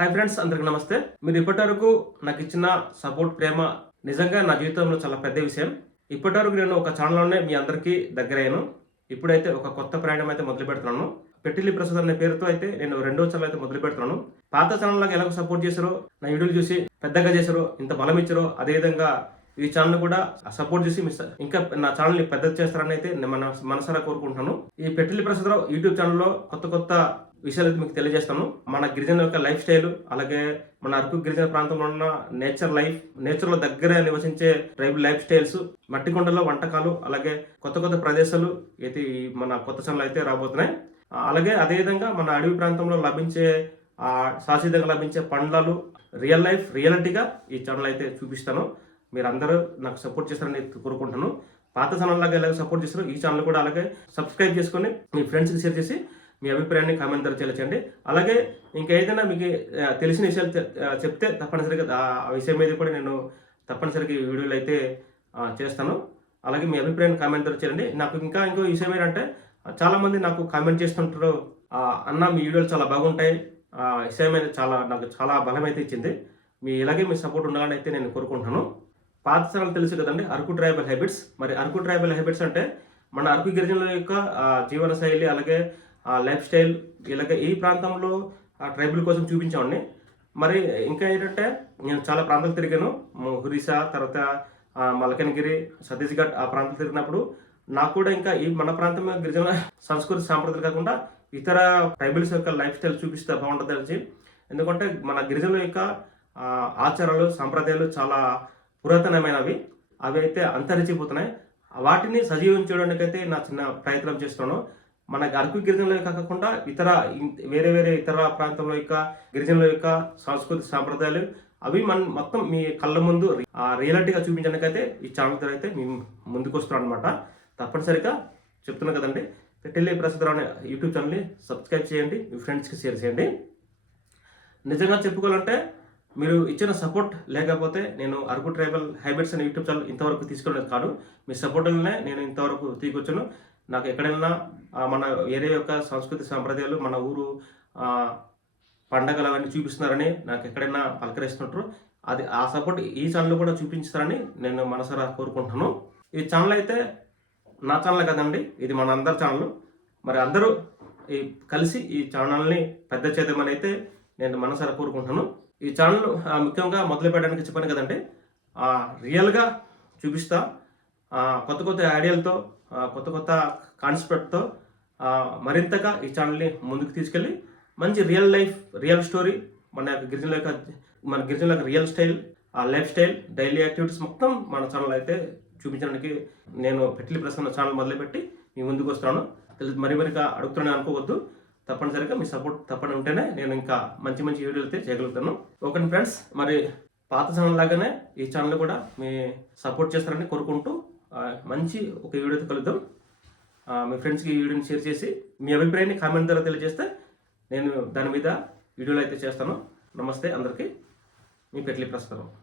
Hi friends, అందరికి నమస్తే. మీరు ఇప్పటివరకు నాకు ఇచ్చిన సపోర్ట్, ప్రేమ నిజంగా నా జీవితంలో చాలా పెద్ద విషయం. ఇప్పటివరకు నేను ఒక ఛానల్లోనే మీ అందరికీ దగ్గరయ్యాను. ఇప్పుడైతే ఒక కొత్త ప్రయాణం అయితే మొదలు పెడుతున్నాను. పెట్టిల్లి ప్రసాద్ అనే పేరుతో అయితే నేను రెండో ఛానల్ అయితే మొదలు పెడుతున్నాను. పాత ఛానల్లోకి ఎలాగో సపోర్ట్ చేశారో, నా వీడియోలు చూసి పెద్దగా చేశారో, ఇంత బలం ఇచ్చారో, అదేవిధంగా ఈ ఛానల్ కూడా సపోర్ట్ చేసి ఇంకా నా ఛానల్ని పెద్దది చేస్తారని అయితే మన మనసారా కోరుకుంటున్నాను. ఈ పెట్టిల్లి ప్రసాదరావు యూట్యూబ్ ఛానల్లో కొత్త కొత్త విషయాలు అయితే మీకు తెలియజేస్తాను. మన గిరిజనుల యొక్క లైఫ్ స్టైల్, అలాగే మన అరకు గిరిజన ప్రాంతంలో ఉన్న నేచర్ లో దగ్గర నివసించే ట్రైబల్ లైఫ్ స్టైల్స్, మట్టి కొండలో వంటకాలు, అలాగే కొత్త కొత్త ప్రదేశాలు అయితే మన కొత్త ఛానల్ అయితే రాబోతున్నాయి. అలాగే అదేవిధంగా మన అడవి ప్రాంతంలో లభించే శాశ్వతంగా లభించే పండ్లు రియల్ లైఫ్ రియాలిటీగా ఈ ఛానల్ అయితే చూపిస్తాను. మీరు అందరూ నాకు సపోర్ట్ చేస్తారని కోరుకుంటున్నాను. పాత ఛానల్ లాగా ఎలాగ సపోర్ట్ చేస్తారు, ఈ ఛానల్ కూడా అలాగే సబ్స్క్రైబ్ చేసుకొని మీ ఫ్రెండ్స్కి షేర్ చేసి మీ అభిప్రాయాన్ని కామెంట్ ద్వారా తెలియచేయండి. అలాగే ఇంకా ఏదైనా మీకు తెలిసిన విషయాలు చెప్తే తప్పనిసరిగా ఆ విషయం మీద కూడా నేను తప్పనిసరిగా ఈ వీడియోలు అయితే చేస్తాను. అలాగే మీ అభిప్రాయాన్ని కామెంట్ ద్వారా చేయండి. నాకు ఇంకో విషయం ఏంటంటే, చాలామంది నాకు కామెంట్ చేస్తుంటారు, అన్న మీ వీడియోలు చాలా బాగుంటాయి, విషయం అయితే నాకు చాలా బలం అయితే ఇచ్చింది. ఇలాగే మీ సపోర్ట్ ఉండాలని అయితే నేను కోరుకుంటున్నాను. పాత ఛానల్ తెలుసు కదండి, అరకు ట్రైబల్ హ్యాబిట్స్. మరి అరకు ట్రైబల్ హ్యాబిట్స్ అంటే మన అరకు గిరిజనుల యొక్క జీవన శైలి, అలాగే లైఫ్ స్టైల్, ఇలాగే ఈ ప్రాంతంలో ట్రైబల్ కోసం చూపించామండి. మరి ఇంకా ఏంటంటే, నేను చాలా ప్రాంతాలు తిరిగాను. ఒరిస్సా, తర్వాత మల్కనగిరి, ఛత్తీస్గఢ్ ఆ ప్రాంతాలు తిరిగినప్పుడు నాకు కూడా ఇంకా ఈ మన ప్రాంతం గిరిజనుల సంస్కృతి సాంప్రదాయాలు కాకుండా ఇతర ట్రైబల్స్ యొక్క లైఫ్ స్టైల్ చూపిస్తే బాగుంటుంది తెలిసి. ఎందుకంటే మన గిరిజనుల యొక్క ఆచారాలు, సాంప్రదాయాలు చాలా పురాతనమైనవి. అవి అయితే అంతరించిపోతున్నాయి. వాటిని సజీవం చేయడానికి అయితే నా చిన్న ప్రయత్నం చేస్తున్నాను. మన అరకు గిరిజనుల కాకుండా వేరే ఇతర ప్రాంతంలో యొక్క గిరిజనుల యొక్క సంస్కృతి సాంప్రదాయాలు అవి మొత్తం మీ కళ్ళ ముందు రియాలిటీగా చూపించడానికి అయితే ఈ ఛానల్ ద్వారా అయితే మేము ముందుకు వస్తున్నాం అనమాట. తప్పనిసరిగా చెప్తున్నా కదండి, పెట్టిల్లి ప్రసాదరావు అనే యూట్యూబ్ ఛానల్ని సబ్స్క్రైబ్ చేయండి, మీ ఫ్రెండ్స్కి షేర్ చేయండి. నిజంగా చెప్పుకోవాలంటే, మీరు ఇచ్చిన సపోర్ట్ లేకపోతే నేను అరకు ట్రైబల్ హ్యాబిట్స్ అనే యూట్యూబ్ ఛానల్ ఇంతవరకు తీసుకునేది కాదు. మీ సపోర్ట్ వల్లనే నేను ఇంతవరకు తీసుకొచ్చాను. నాకు ఎక్కడైనా మన వేరే యొక్క సంస్కృతి సాంప్రదాయాలు, మన ఊరు పండగలు అవన్నీ చూపిస్తున్నారని నాకు ఎక్కడైనా పలకరిస్తున్నట్టు ఆ సపోర్ట్ ఈ ఛానల్ కూడా చూపించుతారని నేను మనసారా కోరుకుంటున్నాను. ఈ ఛానల్ అయితే నా ఛానల్ కదండి, ఇది మన అందరి ఛానల్. మరి అందరూ కలిసి ఈ ఛానల్ని పెద్ద చేద్దామని అయితే నేను మనసారా కోరుకుంటున్నాను. ఈ ఛానల్ ముఖ్యంగా మొదలు పెట్టడానికి చెప్పాను కదండి, రియల్గా చూపిస్తా, కొత్త కొత్త ఐడియాలతో, కొత్త కొత్త కాన్సెప్ట్తో మరింతగా ఈ ఛానల్ని ముందుకు తీసుకెళ్ళి మంచి రియల్ స్టోరీ, మన గిరిజనుల యొక్క real style, life style, daily activities మొత్తం మన ఛానల్ అయితే చూపించడానికి నేను పెట్టిల్లి ప్రసాద్ ఛానల్ మొదలుపెట్టి మీ ముందుకు వస్తున్నాను. మరి అడుగుతున్నాను అనుకోవద్దు. తప్పనిసరిగా మీ సపోర్ట్ తప్పని ఉంటేనే నేను ఇంకా మంచి వీడియోలు అయితే చేయగలుగుతాను. ఓకే ఫ్రెండ్స్, మరి పాత ఛానల్ లాగానే ఈ ఛానల్ కూడా మీ సపోర్ట్ చేస్తారని కోరుకుంటూ మంచి ఒక వీడియోతో కలుద్దాం. మీ ఫ్రెండ్స్కి ఈ వీడియోని షేర్ చేసి మీ అభిప్రాయాన్ని కామెంట్ ద్వారా తెలియజేస్తే నేను దాని మీద వీడియోలు అయితే చేస్తాను. నమస్తే అందరికీ, మీ పెట్టిల్లి ప్రసాదరావు.